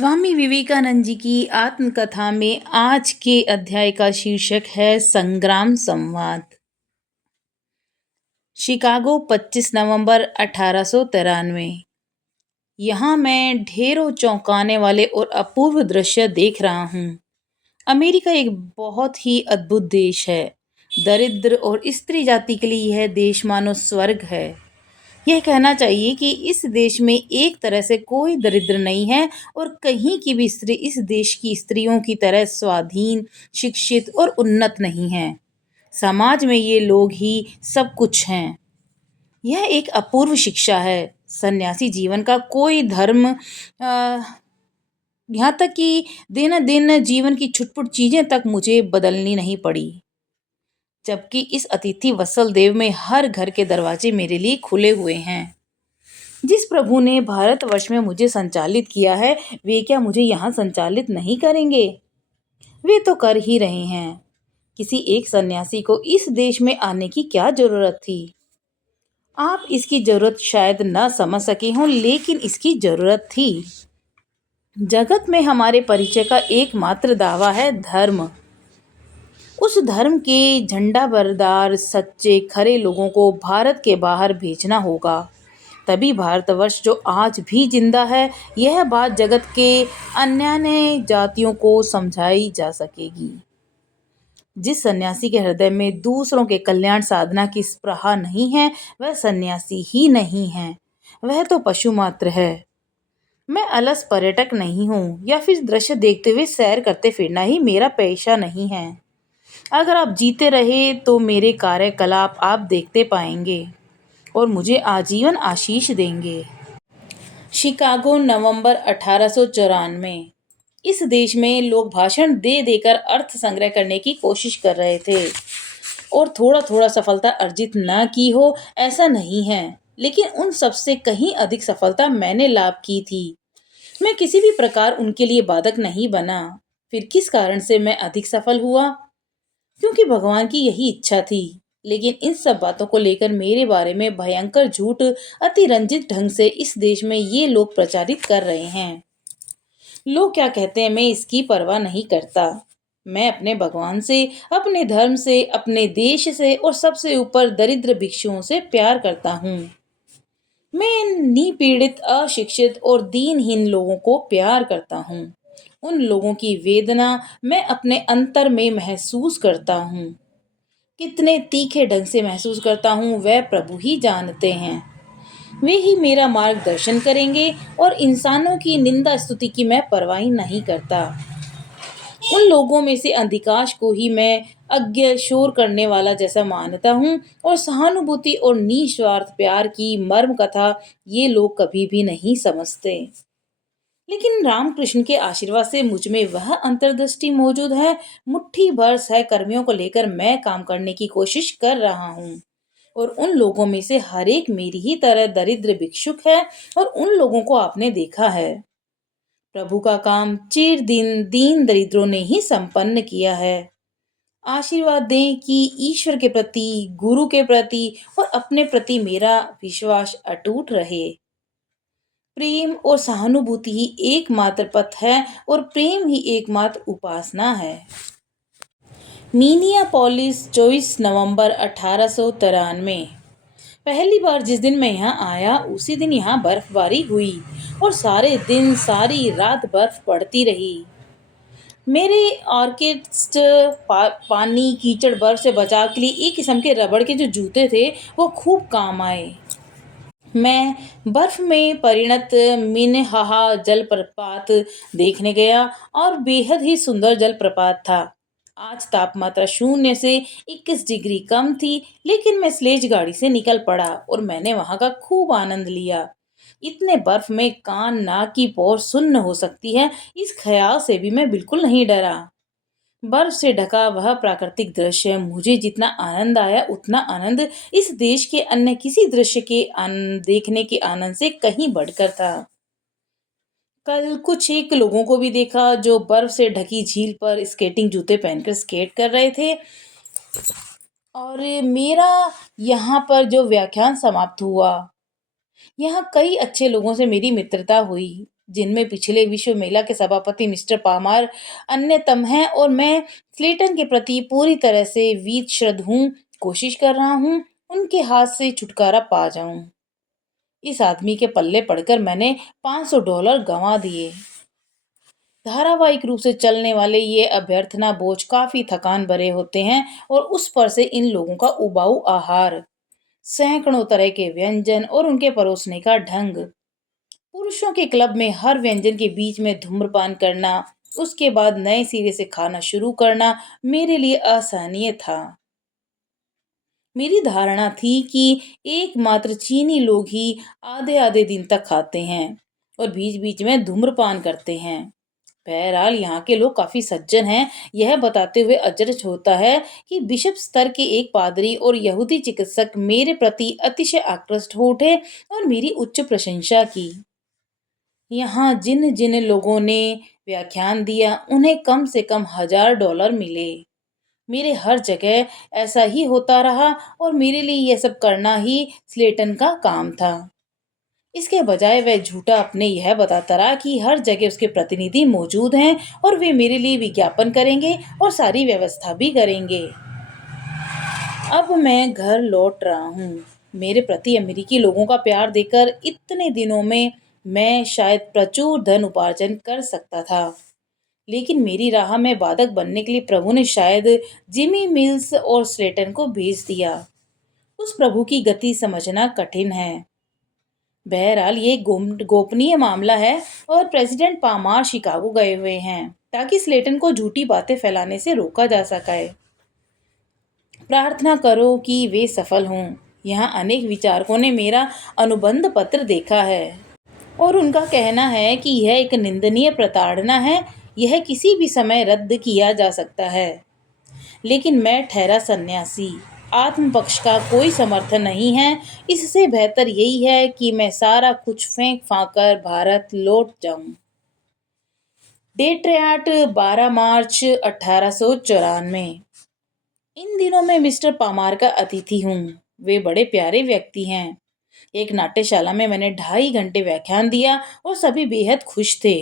स्वामी विवेकानंद जी की आत्मकथा में आज के अध्याय का शीर्षक है संग्राम संवाद। शिकागो 25 नवंबर 1893। यहाँ मैं ढेरों चौंकाने वाले और अपूर्व दृश्य देख रहा हूँ। अमेरिका एक बहुत ही अद्भुत देश है। दरिद्र और स्त्री जाति के लिए यह देश मानो स्वर्ग है। यह कहना चाहिए कि इस देश में एक तरह से कोई दरिद्र नहीं है और कहीं की भी स्त्री इस देश की स्त्रियों की तरह स्वाधीन, शिक्षित और उन्नत नहीं है। समाज में ये लोग ही सब कुछ हैं। यह एक अपूर्व शिक्षा है। सन्यासी जीवन का कोई धर्म यहाँ तक कि दिन दिन जीवन की छुटपुट चीजें तक मुझे बदलनी नहीं पड़ी। जबकि इस अतिथि वत्सल देव में हर घर के दरवाजे मेरे लिए खुले हुए हैं। जिस प्रभु ने भारतवर्ष में मुझे संचालित किया है, वे क्या मुझे यहाँ संचालित नहीं करेंगे? वे तो कर ही रहे हैं। किसी एक सन्यासी को इस देश में आने की क्या जरूरत थी? आप इसकी जरूरत शायद न समझ सके हों, लेकिन इसकी जरूरत थी। जगत में हमारे परिचय का एकमात्र दावा है धर्म। उस धर्म के झंडा बरदार सच्चे खरे लोगों को भारत के बाहर भेजना होगा। तभी भारतवर्ष जो आज भी जिंदा है, यह बात जगत के अन्य जातियों को समझाई जा सकेगी। जिस सन्यासी के हृदय में दूसरों के कल्याण साधना की स्पृहा नहीं है, वह सन्यासी ही नहीं है, वह तो पशु मात्र है। मैं अलस पर्यटक नहीं हूँ, या फिर दृश्य देखते हुए सैर करते फिरना ही मेरा पेशा नहीं है। अगर आप जीते रहे तो मेरे कार्यकलाप आप देखते पाएंगे और मुझे आजीवन आशीष देंगे। शिकागो नवंबर 1894। इस देश में लोग भाषण दे देकर अर्थ संग्रह करने की कोशिश कर रहे थे और थोड़ा थोड़ा सफलता अर्जित न की हो ऐसा नहीं है, लेकिन उन सबसे कहीं अधिक सफलता मैंने लाभ की थी। मैं किसी भी प्रकार उनके लिए बाधक नहीं बना। फिर किस कारण से मैं अधिक सफल हुआ? क्योंकि भगवान की यही इच्छा थी। लेकिन इन सब बातों को लेकर मेरे बारे में भयंकर झूठ अतिरंजित ढंग से इस देश में ये लोग प्रचारित कर रहे हैं। लोग क्या कहते हैं मैं इसकी परवाह नहीं करता। मैं अपने भगवान से, अपने धर्म से, अपने देश से और सबसे ऊपर दरिद्र भिक्षुओं से प्यार करता हूँ। मैं निपीड़ित, अशिक्षित और दीनहीन लोगों को प्यार करता हूँ। उन लोगों की वेदना मैं अपने अंतर में महसूस करता हूँ। कितने तीखे ढंग से महसूस करता हूँ वह प्रभु ही जानते हैं। वे ही मेरा मार्गदर्शन करेंगे और इंसानों की निंदा स्तुति की मैं परवाह नहीं करता। उन लोगों में से अधिकांश को ही मैं अज्ञ शोर करने वाला जैसा मानता हूँ और सहानुभूति और निस्वार्थ प्यार की मर्म कथा ये लोग कभी भी नहीं समझते। लेकिन रामकृष्ण के आशीर्वाद से मुझ में वह अंतर्दृष्टि मौजूद है। मुट्ठी भर सहकर्मियों को लेकर मैं काम करने की कोशिश कर रहा हूँ और उन लोगों में से हर एक मेरी ही तरह दरिद्र भिक्षुक है और उन लोगों को आपने देखा है। प्रभु का काम चिर दिन दीन दरिद्रों ने ही संपन्न किया है। आशीर्वाद दें कि ईश्वर के प्रति, गुरु के प्रति और अपने प्रति मेरा विश्वास अटूट रहे। प्रेम और सहानुभूति ही एकमात्र पथ है और प्रेम ही एकमात्र उपासना है। मिनियापोलिस 24 नवंबर 1893। पहली बार जिस दिन मैं यहाँ आया उसी दिन यहाँ बर्फबारी हुई और सारे दिन सारी रात बर्फ पड़ती रही। मेरे ऑर्किड्स पानी कीचड़ बर्फ से बचाव के लिए एक किस्म के रबड़ के जो जूते थे वो खूब काम आए। मैं बर्फ में परिणत मिनहाहा जलप्रपात देखने गया और बेहद ही सुंदर जलप्रपात था। आज तापमात्रा 0 से 21 डिग्री कम थी, लेकिन मैं स्लेज गाड़ी से निकल पड़ा और मैंने वहां का खूब आनंद लिया। इतने बर्फ में कान नाक की पौर सुन्न हो सकती है, इस ख्याल से भी मैं बिल्कुल नहीं डरा। बर्फ से ढका वह प्राकृतिक दृश्य मुझे जितना आनंद आया उतना आनंद इस देश के अन्य किसी दृश्य के देखने के आनंद से कहीं बढ़कर था। कल कुछ एक लोगों को भी देखा जो बर्फ से ढकी झील पर स्केटिंग जूते पहनकर स्केट कर रहे थे और मेरा यहाँ पर जो व्याख्यान समाप्त हुआ, यहाँ कई अच्छे लोगों से मेरी मित्रता हुई जिनमें पिछले विश्व मेला के सभापति मिस्टर पामार अन्यतम हैं और मैं स्लेटन के प्रति पूरी तरह से वीतश्रद्ध हूँ। कोशिश कर रहा हूँ उनके हाथ से छुटकारा पा जाऊं। इस आदमी के पल्ले पड़कर मैंने $500 गंवा दिए। धारावाहिक रूप से चलने वाले ये अभ्यर्थना बोझ काफी थकान भरे होते हैं और उस पर से इन लोगों का उबाऊ आहार, सैकड़ों तरह के व्यंजन और उनके परोसने का ढंग। पुरुषों के क्लब में हर व्यंजन के बीच में धूम्रपान करना, उसके बाद नए सिरे से खाना शुरू करना मेरे लिए असहनीय था। मेरी धारणा थी कि एकमात्र चीनी लोग ही आधे आधे दिन तक खाते हैं और बीच बीच में धूम्रपान करते हैं। बहरहाल यहाँ के लोग काफी सज्जन हैं। यह बताते हुए अचरज होता है कि बिशप स्तर के एक पादरी और यहूदी चिकित्सक मेरे प्रति अतिशय आकृष्ट हो उठे और मेरी उच्च प्रशंसा की। यहाँ जिन जिन लोगों ने व्याख्यान दिया उन्हें कम से कम $1000 मिले। मेरे हर जगह ऐसा ही होता रहा और मेरे लिए यह सब करना ही स्लेटन का काम था। इसके बजाय वह झूठा अपने यह बताता रहा कि हर जगह उसके प्रतिनिधि मौजूद हैं और वे मेरे लिए विज्ञापन करेंगे और सारी व्यवस्था भी करेंगे। अब मैं घर लौट रहा हूँ। मेरे प्रति अमेरिकी लोगों का प्यार देखकर इतने दिनों में मैं शायद प्रचुर धन उपार्जन कर सकता था, लेकिन मेरी राह में बाधक बनने के लिए प्रभु ने शायद जिमी मिल्स और स्लेटन को भेज दिया। उस प्रभु की गति समझना कठिन है। बहरहाल ये गोपनीय मामला है और प्रेसिडेंट पामार शिकागो गए हुए हैं ताकि स्लेटन को झूठी बातें फैलाने से रोका जा सके। प्रार्थना करो कि वे सफल हों। यहाँ अनेक विचारकों ने मेरा अनुबंध पत्र देखा है और उनका कहना है कि यह एक निंदनीय प्रताड़ना है। यह किसी भी समय रद्द किया जा सकता है, लेकिन मैं ठहरा सन्यासी, आत्मपक्ष का कोई समर्थन नहीं है। इससे बेहतर यही है कि मैं सारा कुछ फेंक फाँक कर भारत लौट जाऊं। डेट्रयाट 12 मार्च 1894। इन दिनों मैं मिस्टर पामार का अतिथि हूँ। वे बड़े प्यारे व्यक्ति हैं। एक नाट्यशाला में मैंने 2.5 घंटे व्याख्यान दिया और सभी बेहद खुश थे।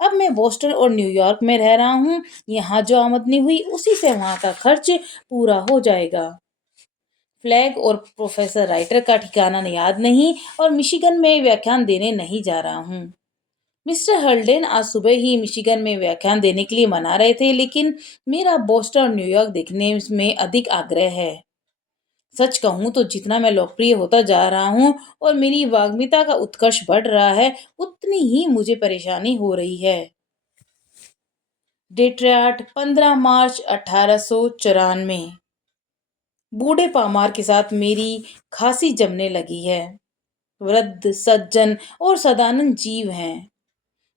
अब मैं बोस्टन और न्यूयॉर्क में रह रहा हूँ। यहाँ जो आमदनी हुई उसी से वहाँ का खर्च पूरा हो जाएगा। फ्लैग और प्रोफेसर राइटर का ठिकाना याद नहीं और मिशिगन में व्याख्यान देने नहीं जा रहा हूँ। मिस्टर हल्डेन आज सुबह ही मिशिगन में व्याख्यान देने के लिए मना रहे थे, लेकिन मेरा बोस्टन और न्यूयॉर्क देखने में अधिक आग्रह है। सच कहूँ तो जितना मैं लोकप्रिय होता जा रहा हूँ और मेरी वाग्मिता का उत्कर्ष बढ़ रहा है, उतनी ही मुझे परेशानी हो रही है। डेट्रयाट 15 मार्च 1894। बूढ़े पामार के साथ मेरी खासी जमने लगी है। वृद्ध, सज्जन और सदानंद जीव हैं।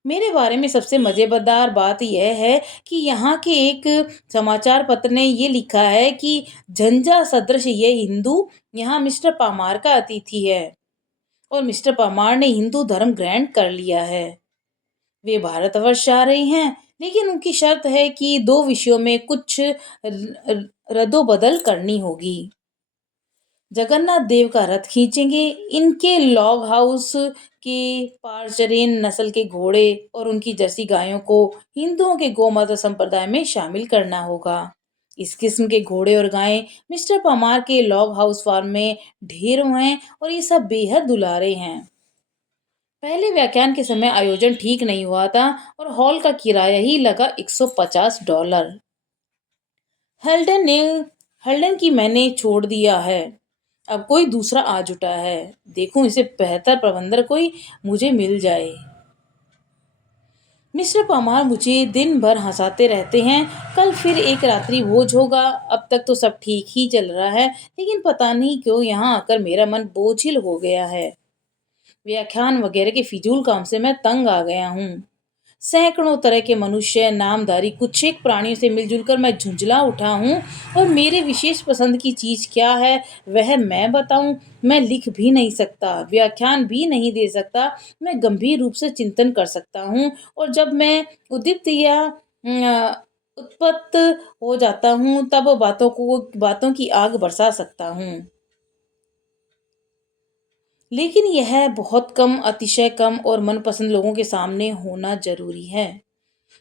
मेरे बारे में सबसे मजेदार बात यह है कि यहाँ के एक समाचार पत्र ने ये लिखा है कि झंझा सदृश ये हिंदू यहाँ मिस्टर पामार का अतिथि है और मिस्टर पामार ने हिंदू धर्म ग्रहण कर लिया है। वे भारतवर्ष आ रहे हैं, लेकिन उनकी शर्त है कि 2 विषयों में कुछ रद्दोबदल करनी होगी। जगन्नाथ देव का रथ खींचेंगे। इनके लॉग हाउस के पार्चरेन नस्ल के घोड़े और उनकी जर्सी गायों को हिंदुओं के गोमाता संप्रदाय में शामिल करना होगा। इस किस्म के घोड़े और गायें मिस्टर परमार के लॉग हाउस फार्म में ढेरों हैं और ये सब बेहद दुलारे हैं। पहले व्याख्यान के समय आयोजन ठीक नहीं हुआ था और हॉल का किराया ही लगा $150। हल्डन ने हल्डन की मैंने छोड़ दिया है। अब कोई दूसरा आ जुटा है। देखूं इसे बेहतर प्रबंधक कोई मुझे मिल जाए। मिस्टर परमार मुझे दिन भर हंसाते रहते हैं। कल फिर एक रात्रि भोज होगा। अब तक तो सब ठीक ही चल रहा है, लेकिन पता नहीं क्यों यहाँ आकर मेरा मन बोझिल हो गया है। व्याख्यान वगैरह के फिजूल काम से मैं तंग आ गया हूँ। सैकड़ों तरह के मनुष्य, नामधारी कुछ एक प्राणियों से मिलजुल कर मैं झुंझला उठा हूँ और मेरे विशेष पसंद की चीज़ क्या है वह मैं बताऊँ। मैं लिख भी नहीं सकता, व्याख्यान भी नहीं दे सकता। मैं गंभीर रूप से चिंतन कर सकता हूँ और जब मैं उद्दीप्त या उत्पत्त हो जाता हूँ तब बातों की आग बरसा सकता हूँ। लेकिन यह बहुत कम, अतिशय कम और मनपसंद लोगों के सामने होना ज़रूरी है।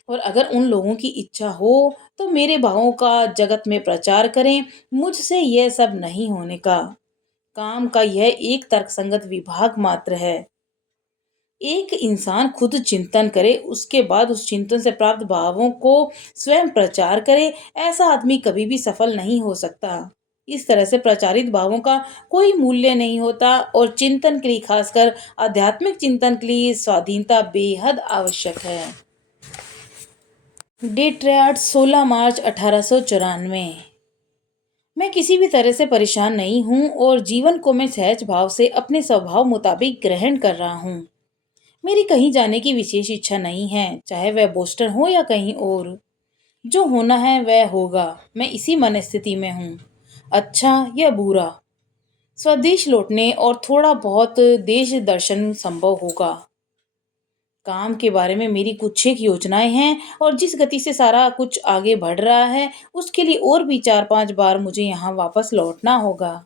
और अगर उन लोगों की इच्छा हो तो मेरे भावों का जगत में प्रचार करें। मुझसे यह सब नहीं होने का। काम का यह एक तर्कसंगत विभाग मात्र है। एक इंसान खुद चिंतन करे, उसके बाद उस चिंतन से प्राप्त भावों को स्वयं प्रचार करे, ऐसा आदमी कभी भी सफल नहीं हो सकता। इस तरह से प्रचारित भावों का कोई मूल्य नहीं होता और चिंतन के लिए, खासकर आध्यात्मिक चिंतन के लिए, स्वाधीनता बेहद आवश्यक है। डेट्रयार्ड 16 मार्च 1894। मैं किसी भी तरह से परेशान नहीं हूँ और जीवन को मैं सहज भाव से अपने स्वभाव मुताबिक ग्रहण कर रहा हूँ। मेरी कहीं जाने की विशेष इच्छा नहीं है, चाहे वह बोस्टन हो या कहीं और। जो होना है वह होगा। मैं इसी मनस्थिति में हूँ, अच्छा या बुरा। स्वदेश लौटने और थोड़ा बहुत देश दर्शन संभव होगा। काम के बारे में मेरी कुछ एक योजनाएं हैं और जिस गति से सारा कुछ आगे बढ़ रहा है उसके लिए और भी 4-5 बार मुझे यहाँ वापस लौटना होगा।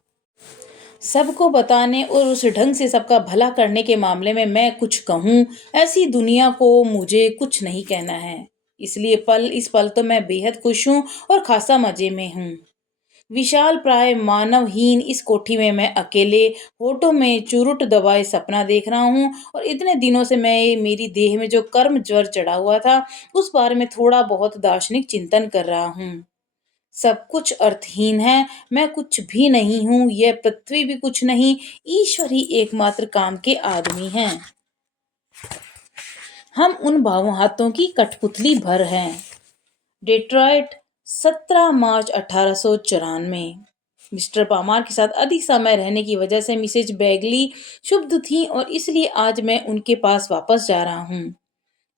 सबको बताने और उस ढंग से सबका भला करने के मामले में मैं कुछ कहूँ, ऐसी दुनिया को मुझे कुछ नहीं कहना है। इसलिए इस पल तो मैं बेहद खुश हूँ और खासा मजे में हूँ। विशाल प्राय मानवहीन इस कोठी में मैं अकेले होठों में चुरुट दबाए सपना देख रहा हूँ और इतने दिनों से मैं मेरी देह में जो कर्म ज्वर चढ़ा हुआ था उस बारे में थोड़ा बहुत दार्शनिक चिंतन कर रहा हूँ। सब कुछ अर्थहीन है, मैं कुछ भी नहीं हूँ, यह पृथ्वी भी कुछ नहीं, ईश्वर ही एकमात्र काम के आदमी हैं। हम उन भावों हाथों की कठपुतली भर हैं। डेट्रॉइट 17 मार्च 1894। मिस्टर पामार के साथ अधिक समय रहने की वजह से मिसेज बैगली शुभ थी और इसलिए आज मैं उनके पास वापस जा रहा हूँ।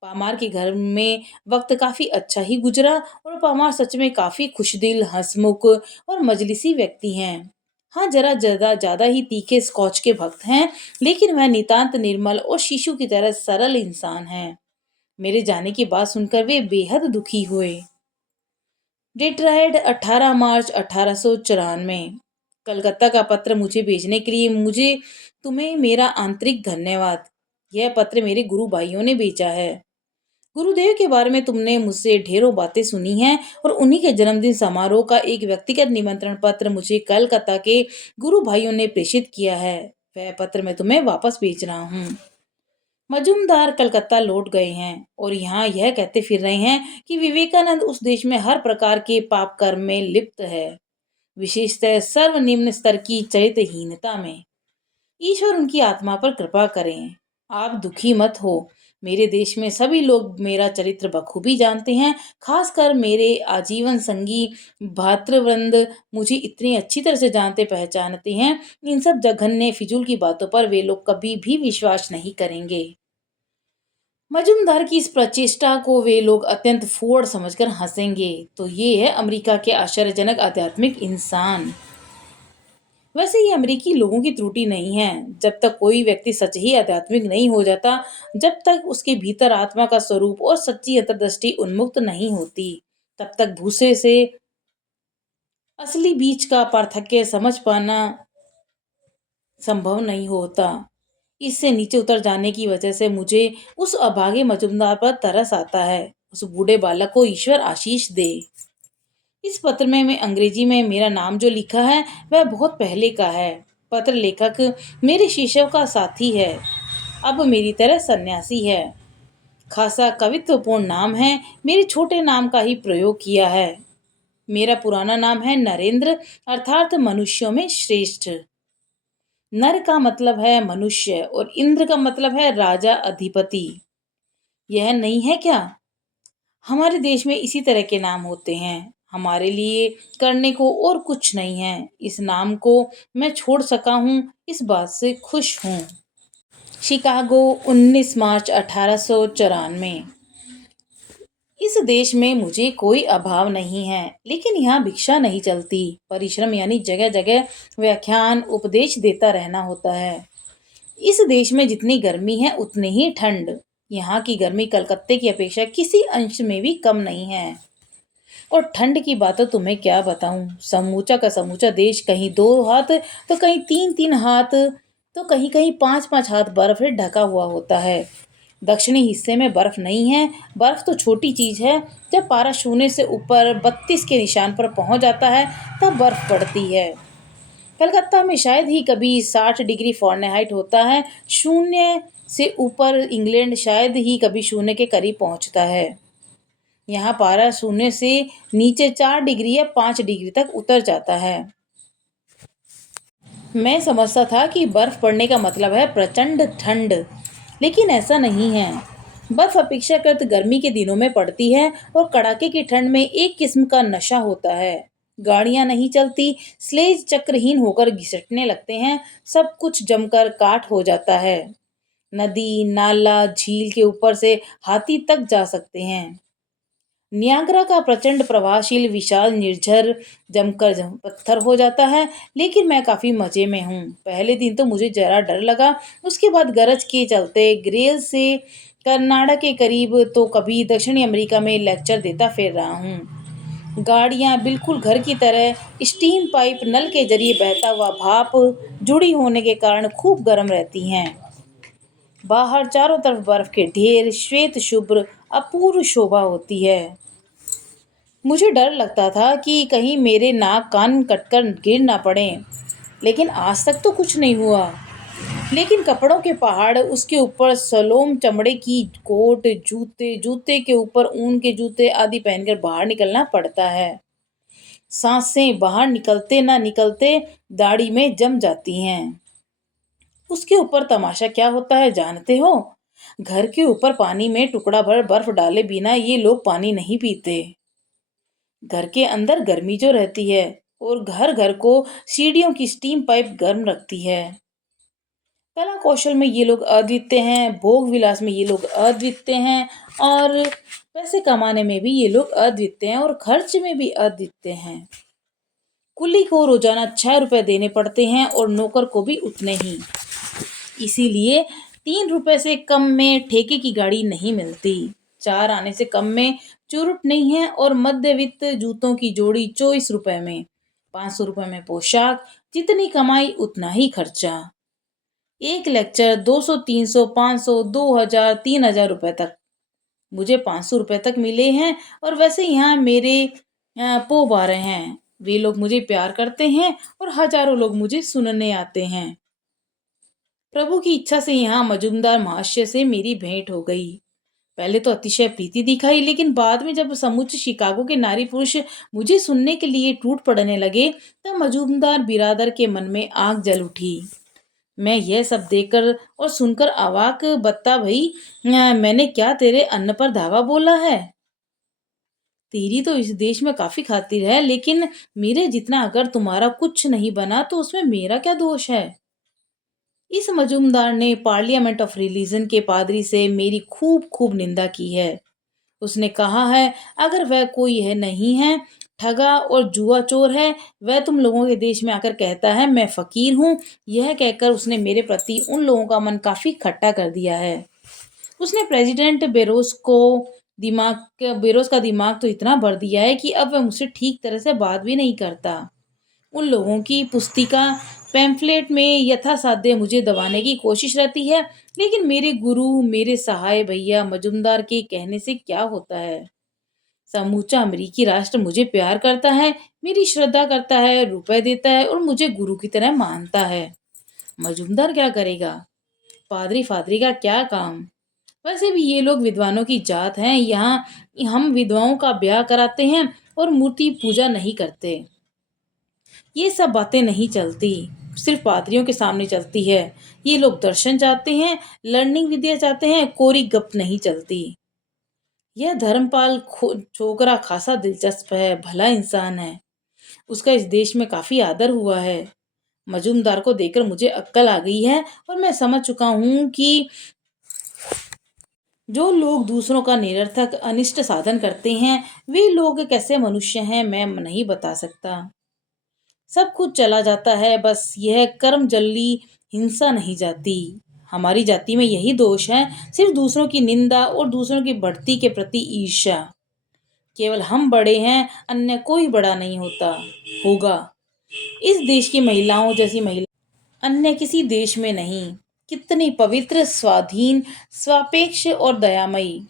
पामार के घर में वक्त काफी अच्छा ही गुजरा और पामार सच में काफी खुशदिल, हंसमुख और मजलिसी व्यक्ति हैं। हाँ, जरा ज्यादा ज्यादा ही तीखे स्कॉच के भक्त हैं, लेकिन वह नितांत निर्मल और शिशु की तरह सरल इंसान हैं। मेरे जाने की बात सुनकर वे बेहद दुखी हुए। डेट्रॉइट 18 मार्च 1894। कलकत्ता का पत्र मुझे भेजने के लिए मुझे तुम्हें मेरा आंतरिक धन्यवाद। यह पत्र मेरे गुरु भाइयों ने भेजा है। गुरुदेव के बारे में तुमने मुझसे ढेरों बातें सुनी हैं और उन्हीं के जन्मदिन समारोह का एक व्यक्तिगत निमंत्रण पत्र मुझे कलकत्ता के गुरु भाइयों ने प्रेषित किया है। वह पत्र मैं तुम्हें वापस भेज रहा हूँ। मजूमदार कलकत्ता लौट गए हैं और यहाँ यह कहते फिर रहे हैं कि विवेकानंद उस देश में हर प्रकार के पाप कर्म में लिप्त है, विशेषतः सर्वनिम्न स्तर की चरित्रहीनता में। ईश्वर उनकी आत्मा पर कृपा करें। आप दुखी मत हो। मेरे देश में सभी लोग मेरा चरित्र बखूबी जानते हैं, खासकर मेरे आजीवन संगी भातृवृंद मुझे इतनी अच्छी तरह से जानते पहचानते हैं। इन सब जघन्य फिजूल की बातों पर वे लोग कभी भी विश्वास नहीं करेंगे। मजूमदार की इस प्रचेष्टा को वे लोग अत्यंत फूहड़ समझकर हंसेंगे। तो ये है अमेरिका के आश्चर्यजनक आध्यात्मिक इंसान। वैसे ये अमेरिकी लोगों की त्रुटि नहीं है। जब तक कोई व्यक्ति सच ही आध्यात्मिक नहीं हो जाता, जब तक उसके भीतर आत्मा का स्वरूप और सच्ची अंतर्दृष्टि उन्मुक्त नहीं होती, तब तक भूसे से असली बीज का पार्थक्य समझ पाना संभव नहीं होता। इससे नीचे उतर जाने की वजह से मुझे उस अभागे मजूमदार पर तरस आता है। उस बूढ़े बालक को ईश्वर आशीष दे। इस पत्र में मैं अंग्रेजी में मेरा नाम जो लिखा है वह बहुत पहले का है। पत्र लेखक मेरे शिष्यों का साथी है, अब मेरी तरह सन्यासी है। खासा कवित्वपूर्ण नाम है, मेरे छोटे नाम का ही प्रयोग किया है। मेरा पुराना नाम है नरेंद्र, अर्थात मनुष्यों में श्रेष्ठ। नर का मतलब है मनुष्य और इंद्र का मतलब है राजा, अधिपति। यह नहीं है क्या? हमारे देश में इसी तरह के नाम होते हैं। हमारे लिए करने को और कुछ नहीं है। इस नाम को मैं छोड़ सका हूँ, इस बात से खुश हूँ। शिकागो 19 मार्च 1894। इस देश में मुझे कोई अभाव नहीं है, लेकिन यहाँ भिक्षा नहीं चलती। परिश्रम यानी जगह जगह व्याख्यान उपदेश देता रहना होता है। इस देश में जितनी गर्मी है उतनी ही ठंड। यहाँ की गर्मी कलकत्ते की अपेक्षा किसी अंश में भी कम नहीं है। और ठंड की बात तो तुम्हें क्या बताऊं, समूचा का समूचा देश कहीं 2 हाथ तो कहीं 3-3 हाथ तो कहीं कहीं 5-5 हाथ बर्फ से ढका हुआ होता है। दक्षिणी हिस्से में बर्फ नहीं है। बर्फ तो छोटी चीज है। जब पारा शून्य से ऊपर 32 के निशान पर पहुंच जाता है तब बर्फ पड़ती है। कलकत्ता में शायद ही कभी 60 डिग्री फ़ारेनहाइट होता है। शून्य से ऊपर इंग्लैंड शायद ही कभी शून्य के करीब पहुंचता है। यहाँ पारा शून्य से नीचे 4 डिग्री या 5 डिग्री तक उतर जाता है। मैं समझता था कि बर्फ पड़ने का मतलब है प्रचंड ठंड, लेकिन ऐसा नहीं है। बर्फ अपेक्षाकृत गर्मी के दिनों में पड़ती है और कड़ाके की ठंड में एक किस्म का नशा होता है। गाड़ियां नहीं चलती, स्लेज चक्रहीन होकर घिसटने लगते हैं, सब कुछ जमकर काट हो जाता है। नदी, नाला, झील के ऊपर से हाथी तक जा सकते हैं। नियाग्रा का प्रचंड प्रभावशील विशाल निर्झर जमकर पत्थर हो जाता है, लेकिन मैं काफी मजे में हूँ। पहले दिन तो मुझे जरा डर लगा, उसके बाद गरज के चलते ग्रेल से कर्नाटक के करीब तो कभी दक्षिणी अमेरिका में लेक्चर देता फिर रहा हूँ। गाड़ियाँ बिल्कुल घर की तरह स्टीम पाइप नल के जरिए बहता हुआ भाप जुड़ी होने के कारण खूब गर्म रहती हैं। बाहर चारों तरफ बर्फ के ढेर, श्वेत शुभ्र अपूर्व शोभा होती है। मुझे डर लगता था कि कहीं मेरे नाक कान कटकर गिर ना पड़े, लेकिन आज तक तो कुछ नहीं हुआ। लेकिन कपड़ों के पहाड़, उसके ऊपर सलोम चमड़े की कोट, जूते, जूते के ऊपर ऊन के जूते आदि पहनकर बाहर निकलना पड़ता है। सांसें बाहर निकलते ना निकलते दाढ़ी में जम जाती हैं। उसके ऊपर तमाशा क्या होता है जानते हो? घर के ऊपर पानी में टुकड़ा भर बर्फ डाले बिना ये लोग पानी नहीं पीते। घर के अंदर गर्मी जो रहती है और घर घर को सीढ़ियों की स्टीम पाइप गर्म रखती है। कला कौशल में ये लोग अद्वितीय हैं, भोग विलास में ये लोग अद्वितीय हैं, और पैसे कमाने में भी ये लोग अद्वितीय हैं, और खर्च में भी अद्वितीय हैं। कुली को रोजाना 6 रुपए देने पड़ते हैं और नौकर को भी उतने ही। इसीलिए 3 रुपए से कम में ठेके की गाड़ी नहीं मिलती। 4 आने से कम में चुरुट नहीं है, और मध्यवित्त जूतों की जोड़ी 24 रुपए में, 500 रुपए में पोशाक। जितनी कमाई उतना ही खर्चा। एक लेक्चर 200, 300, 500, 2000, 3000 रुपए तक। मुझे 500 रुपए तक मिले हैं, और वैसे यहाँ मेरे पोब आ रहे हैं। वे लोग मुझे प्यार करते हैं और हजारों लोग मुझे सुनने आते हैं। प्रभु की इच्छा से यहाँ मजूमदार महाशय से मेरी भेंट हो गई। पहले तो अतिशय प्रीति दिखाई, लेकिन बाद में जब समुच्च शिकागो के नारी पुरुष मुझे सुनने के लिए टूट पड़ने लगे, तब मजूमदार बिरादर के मन में आग जल उठी। मैं यह सब देखकर और सुनकर अवाक, बता भाई, मैंने क्या तेरे अन्न पर धावा बोला है? तेरी तो इस देश में काफी खातिर है, लेकिन मेरे जितना अगर तुम्हारा कुछ नहीं बना तो उसमें मेरा क्या दोष है? इस मजूमदार ने पार्लियामेंट ऑफ रिलीजन के पादरी से मेरी खूब खूब निंदा की है। उसने कहा है, अगर वह कोई है नहीं है, ठगा और जुआ चोर है, वह तुम लोगों के देश में आकर कहता है मैं फकीर हूँ। यह कहकर उसने मेरे प्रति उन लोगों का मन काफी खट्टा कर दिया है। उसने प्रेसिडेंट बेरोज का दिमाग तो इतना भर दिया है कि अब वह मुझसे ठीक तरह से बात भी नहीं करता। उन लोगों की पुस्तिका पैम्फलेट में यथासाध्य मुझे दबाने की कोशिश रहती है, लेकिन मेरे गुरु, मेरे सहाय भैया मजुमदार के कहने से क्या होता है? समूचा अमेरिकी राष्ट्र मुझे प्यार करता है, मेरी श्रद्धा करता है, रुपए देता है और मुझे गुरु की तरह मानता है। मजुमदार क्या करेगा? पादरी फादरी का क्या काम? वैसे भी ये लोग विद्वानों की जात हैं। यहाँ हम विधवाओं का ब्याह कराते हैं और मूर्ति पूजा नहीं करते। ये सब बातें नहीं चलती, सिर्फ पादरियों के सामने चलती है। ये लोग दर्शन चाहते हैं, लर्निंग विद्या चाहते हैं, कोरी गप नहीं चलती। यह धर्मपाल छोकरा खासा दिलचस्प है, भला इंसान है। उसका इस देश में काफी आदर हुआ है। मजूमदार को देखकर मुझे अक्ल आ गई है, और मैं समझ चुका हूँ कि जो लोग दूसरों का निरर्थक अनिष्ट साधन करते हैं, वे लोग कैसे मनुष्य हैं मैं नहीं बता सकता। सब कुछ चला जाता है, बस यह कर्म जल्दी हिंसा नहीं जाती। हमारी जाति में यही दोष है, सिर्फ दूसरों की निंदा और दूसरों की बढ़ती के प्रति ईर्ष्या। केवल हम बड़े हैं, अन्य कोई बड़ा नहीं होता होगा। इस देश की महिलाओं जैसी महिला अन्य किसी देश में नहीं। कितनी पवित्र, स्वाधीन, स्वापेक्ष और दयामयी।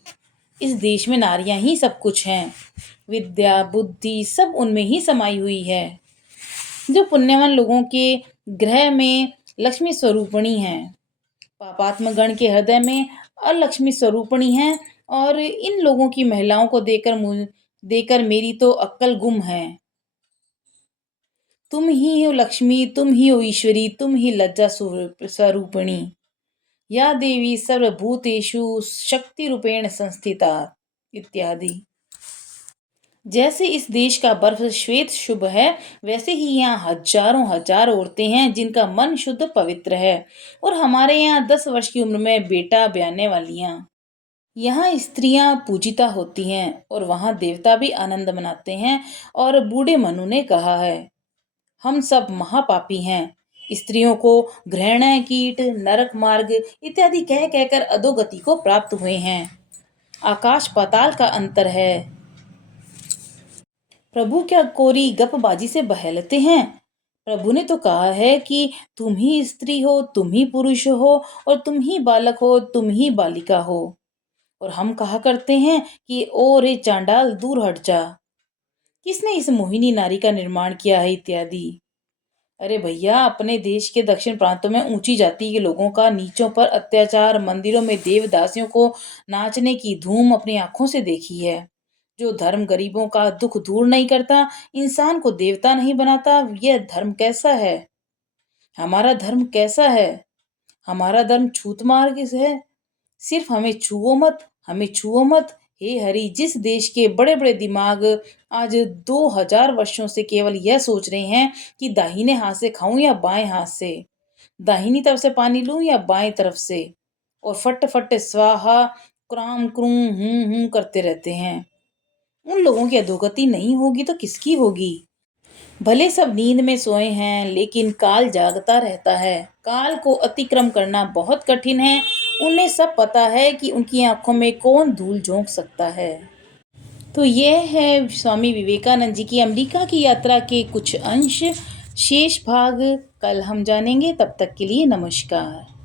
इस देश में नारियां ही सब कुछ हैं। विद्या, बुद्धि सब उनमें ही समाई हुई है। जो पुण्यवान लोगों के गृह में लक्ष्मी स्वरूपिणी हैं, पापात्म गण के हृदय में अलक्ष्मी स्वरूपिणी हैं। और इन लोगों की महिलाओं को देकर मेरी तो अक्ल गुम है। तुम ही हो लक्ष्मी, तुम ही हो ईश्वरी, तुम ही लज्जा स्वरूपिणी। या देवी सर्वभूतेषु शक्ति रूपेण संस्थिता इत्यादि। जैसे इस देश का बर्फ श्वेत शुभ है, वैसे ही यहाँ हजारों हजार औरतें हैं जिनका मन शुद्ध पवित्र है। और हमारे यहाँ 10 वर्ष की उम्र में बेटा ब्याने वालियां। यहाँ स्त्रियां पूजिता होती हैं और वहाँ देवता भी आनंद मनाते हैं। और बूढ़े मनु ने कहा है, हम सब महापापी हैं। स्त्रियों को घृणा, कीट, नरक मार्ग इत्यादि कह कहकर अधोगति को प्राप्त हुए हैं। आकाश पाताल का अंतर है। प्रभु क्या कोरी गपबाजी से बहलते हैं। प्रभु ने तो कहा है कि तुम ही स्त्री हो, तुम ही पुरुष हो, और तुम ही बालक हो, तुम ही बालिका हो। और हम कहा करते हैं कि ओ रे चांडाल, दूर हट जा। किसने इस मोहिनी नारी का निर्माण किया है इत्यादि। अरे भैया, अपने देश के दक्षिण प्रांतों में ऊंची जाति के लोगों का नीचों पर अत्याचार, मंदिरों में देवदासियों को नाचने की धूम अपनी आंखों से देखी है। जो धर्म गरीबों का दुख दूर नहीं करता, इंसान को देवता नहीं बनाता, यह धर्म कैसा है? हमारा धर्म कैसा है? हमारा धर्म छूत मार्ग है। सिर्फ हमें छुओ मत, हमें छुओ मत। हे हरि, जिस देश के बड़े बड़े दिमाग आज 2000 वर्षों से केवल यह सोच रहे हैं कि दाहिने हाथ से खाऊं या बाएं हाथ से, दाहिनी तरफ से पानी लूं या बाएं तरफ से, और फट फट स्वाहा, क्राम क्रूम करते रहते हैं, उन लोगों की अधोगति नहीं होगी तो किसकी होगी? भले सब नींद में सोए हैं, लेकिन काल जागता रहता है। काल को अतिक्रम करना बहुत कठिन है। उन्हें सब पता है कि उनकी आंखों में कौन धूल झोंक सकता है। तो यह है स्वामी विवेकानंद जी की अमेरिका की यात्रा के कुछ अंश। शेष भाग कल हम जानेंगे। तब तक के लिए नमस्कार।